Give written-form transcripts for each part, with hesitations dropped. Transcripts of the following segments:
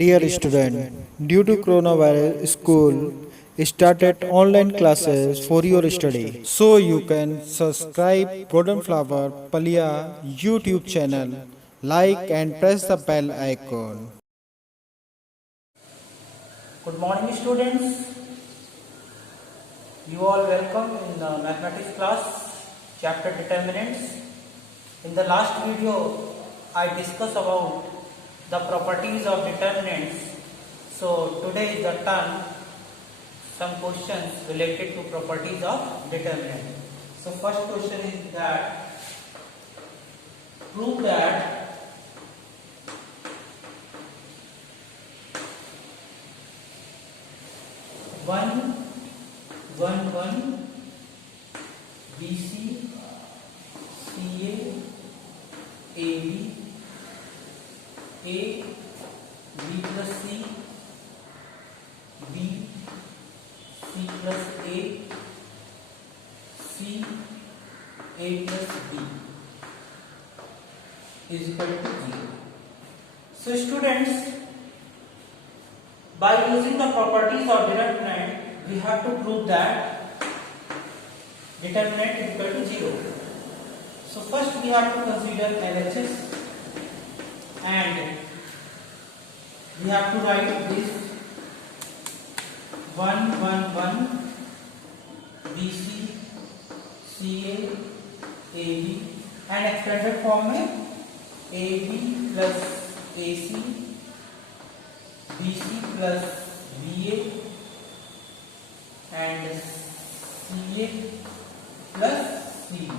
Dear student, due to coronavirus, school started online classes for your study. So you can subscribe Golden Flower Palia YouTube channel, like and press the bell icon. Good morning students, you all welcome in the mathematics class, chapter determinants. In the last video, I discussed about the properties of determinants. So today is the turn, some questions related to properties of determinant. So first question is that, prove that one BC CA AB A B plus C B C plus A C A plus B is equal to 0. So students, by using the properties of determinant, we have to prove that determinant is equal to 0. So first we have to consider LHS and we have to write this 1 BC CA AB and expanded form में AB plus AC BC plus BA and CA plus CB.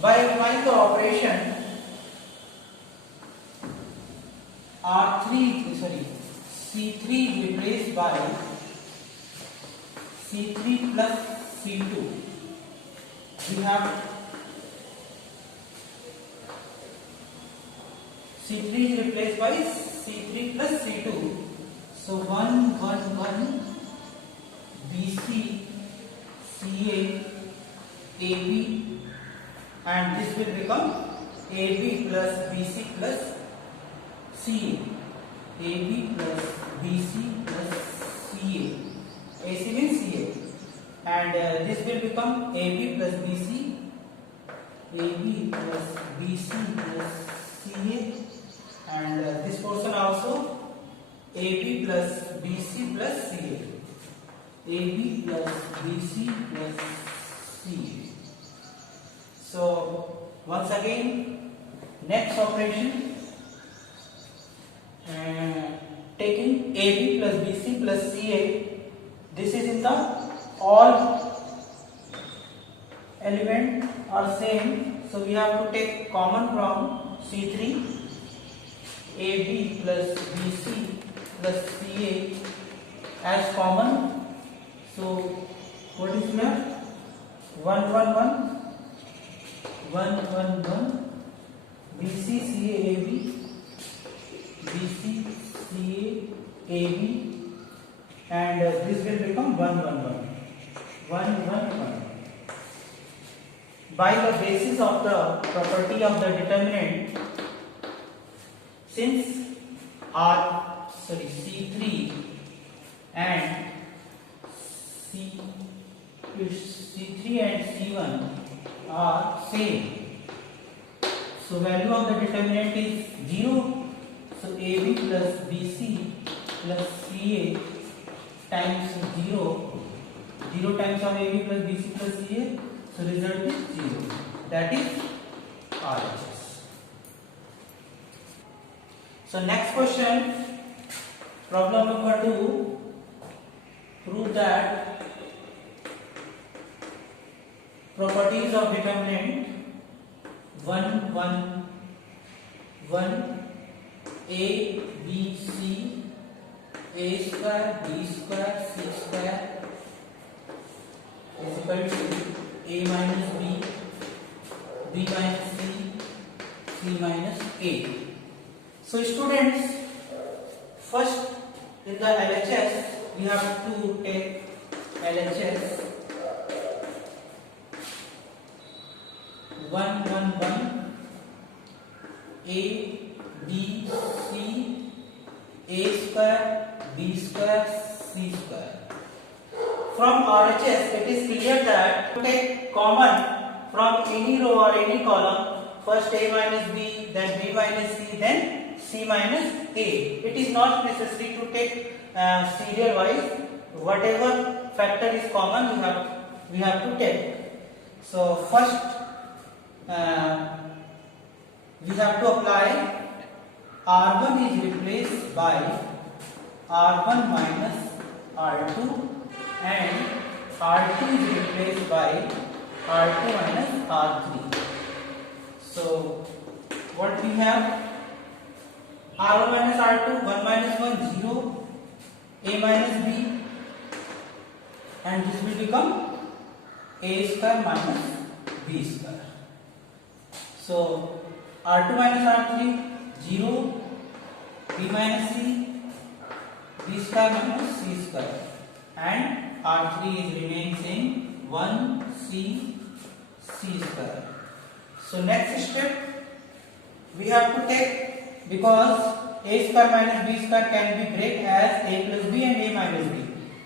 By applying the operation C3 replaced by C3 plus C2, we have C3 is replaced by C3 plus C2. So 1 BC CA AB and this will become AB plus BC plus CA. AB plus BC plus CA. AC means CA. And this will become AB plus BC, AB plus BC plus CA, and this portion also AB plus BC plus CA. AB plus BC plus CA. So once again, next operation, taking AB plus BC plus CA, this is in the all element are same, so we have to take common from C3, AB plus BC plus CA as common. So what is left? 1 BC CA AB BC CA AB and this will become 1 by the basis of the property of the determinant, since C3 and C3 and C1 are same, so value of the determinant is 0. So AB plus BC plus CA times 0 times of AB plus BC plus CA, so result is 0, that is RHS. So next question, problem number 2, prove that properties of determinant 1 A B C A square B square C square is equal to A minus B, B minus C, C minus A. So students, first in the LHS we have to take LHS 1 A B a square, b square, c square. From RHS, it is clear that to take common from any row or any column, first a minus b, then b minus c, then c minus a. It is not necessary to take serial wise. Whatever factor is common, we have to take. So first we have to apply R1 is replaced by R1 minus R2 and R2 is replaced by R2 minus R3. So what we have, R1 minus R2, 1 minus 1, 0, A minus B, and this will become A square minus B square. So R2 minus R3, 0, B minus C, B square minus C square, and R3 is remains in 1C, C square. So next step we have to take, because A square minus B square can be break as A plus B and A minus B.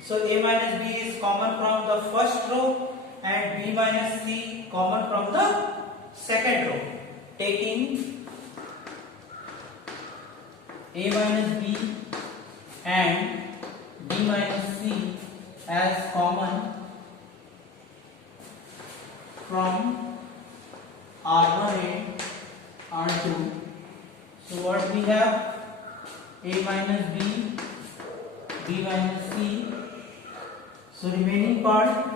So A minus B is common from the first row and B minus C common from the second row. Taking A minus B and B minus C as common from R1 and R2. So what we have, A minus B, B minus C. So remaining part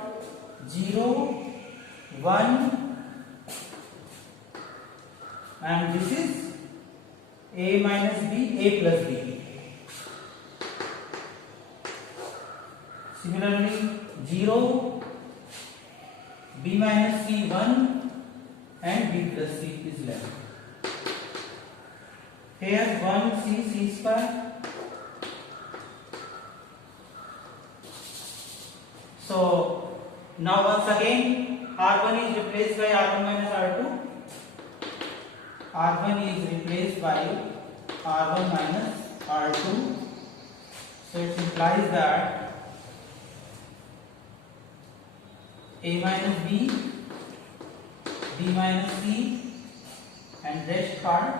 0, 1, and this is A minus B, A plus B. Similarly 0, B minus C, 1, and B plus C is left. Here 1C, C square. So now once again R1 is replaced by R1 minus R2. R1 is replaced by R1 minus R2. So it implies that A minus B, B minus C, and rest part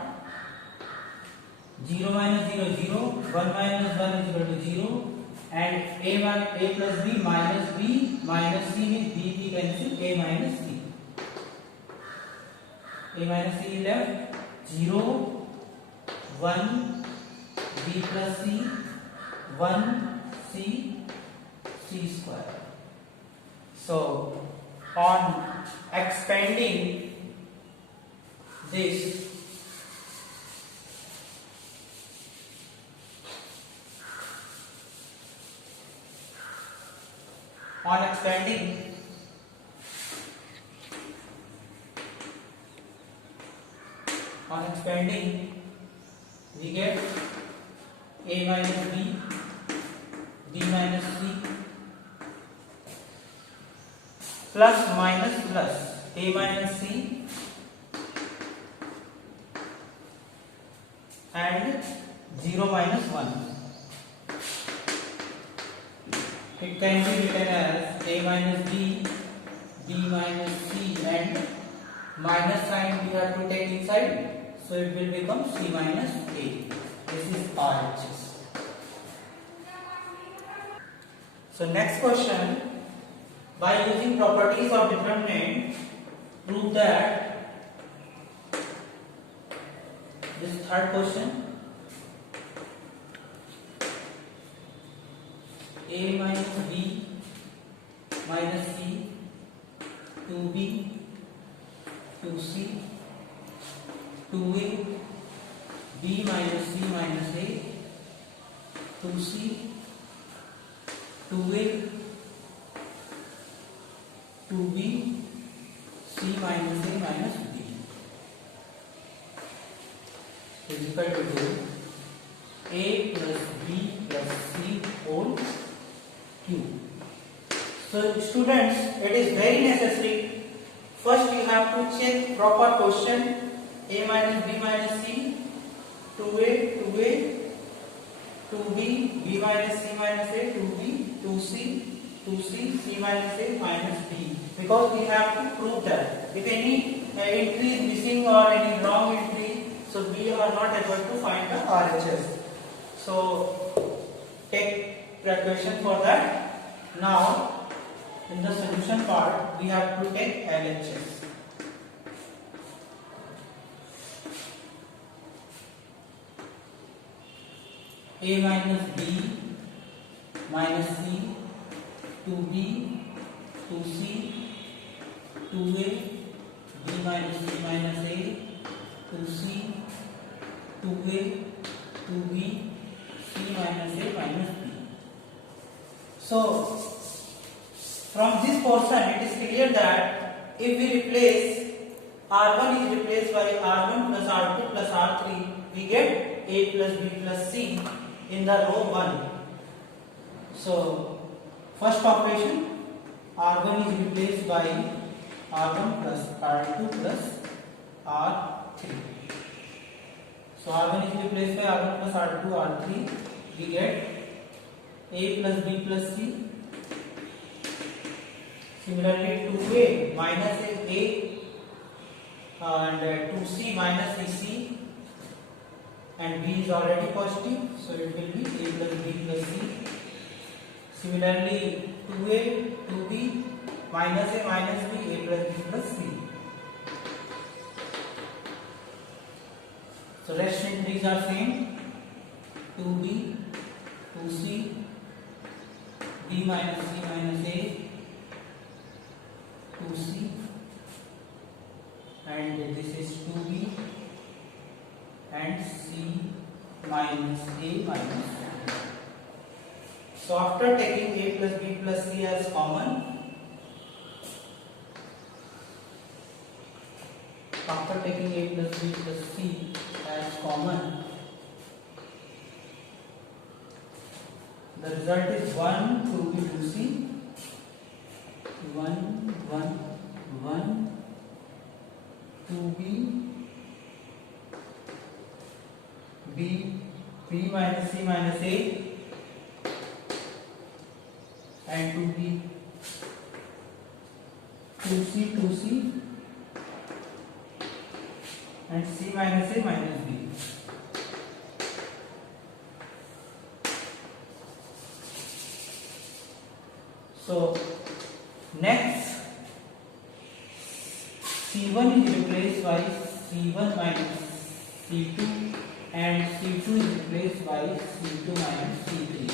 0 minus 0, 0, 1 minus 1 is equal to 0, and A plus B minus C means B cancel, A minus C. A minus C left, 0, 1, B plus C, 1, C, C square. So on expanding this, on expanding we get A minus B, B minus C, plus minus plus A minus C, and 0 minus 1. It can be written as A minus B, B minus C, and minus sign we have to take inside, so it will become C minus A. This is RHS. So next question, by using properties of determinant, prove that this third question, A minus B minus C, 2B, 2C, 2A, B minus C minus A, 2C, 2A, 2B, C minus A minus B is equal to A plus B plus C whole cube. So students, it is very necessary. First you have to check proper question. A minus B minus C, 2A, 2A, 2b, b minus c minus a, 2b, 2c, 2c, c minus a minus b. Because we have to prove that if any entry is missing or any wrong entry, so we are not able to find the RHS. So take precaution for that. Now in the solution part we have to take LHS. A minus b minus c, 2b, 2c, 2a, b minus c minus a, 2c, 2a, 2b, c minus a minus b. So from this portion it is clear that if we replace R1 is replaced by R1 plus R2 plus R3, we get A plus B plus C in the row 1. So first operation, R1 is replaced by R1 plus R2 plus R3. So R1 is replaced by R1 plus R2 R3, we get A plus B plus C. Similarly 2A minus A and 2C minus CC, and B is already positive, so it will be A plus B plus C. Similarly 2A, 2B minus A minus B, A plus B plus C. So rest entries are same, 2B, 2C, B minus C minus A, 2C, and this is 2B and C minus A minus B. So after taking A plus B plus C as common, the result is 1, 2B, 2C, 1, 1, 1, 2B, B minus C minus A, and 2B, 2C, 2C, and C minus A minus B. So next, C1 is replaced by C1 minus C2, and C2 is replaced by C2 minus C3.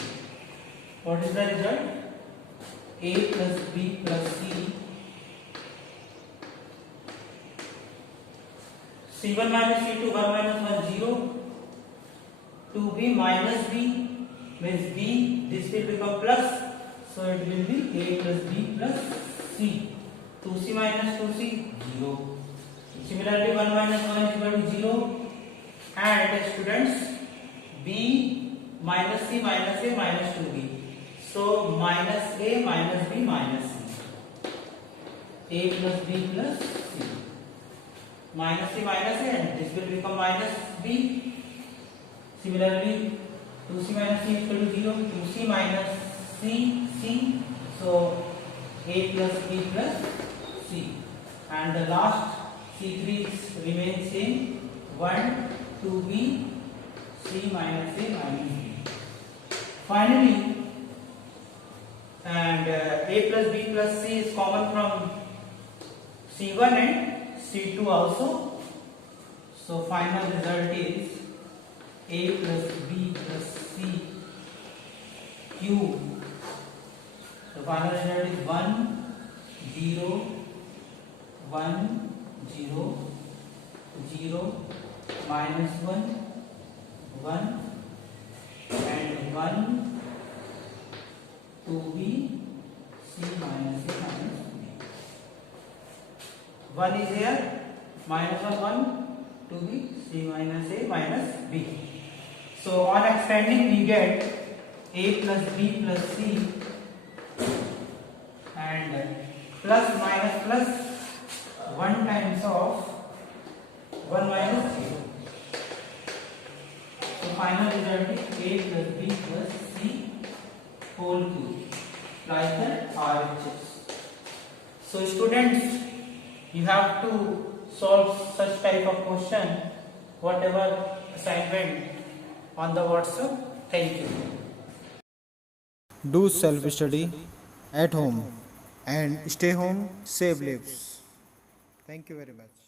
What is the result? A plus B plus C. C1 minus C2, 1 minus 1, 0. 2B minus B means B, this will become plus, so it will be A plus B plus C. 2C minus 2C, 0. Similarly 1 minus 1 is equal to 0. And students, B minus C minus A minus 2B. So minus A minus B minus C. A plus B plus C. Minus C minus A, and this will become minus B. Similarly 2C minus C is equal to 0. 2C minus C, C. So A plus B plus C. And the last C3 remains same. 1, 2B, C minus A minus B. Finally, and A plus B plus C is common from C1 and C2 also. So final result is A plus B plus C cube. So final result is 1, 0, 1, 0, 0, minus 1, 1, and 1, 2B, C minus A minus B. 1 is here, minus 1, 2B, C minus A minus B. So on expanding we get A plus B plus C, and plus minus plus 1 times of 1 minus 0. So final result is a plus b plus c whole cube like the RHS. So students, you have to solve such type of question whatever assignment on the WhatsApp. Thank you. Do self study at home and stay home, save lives. Thank you very much.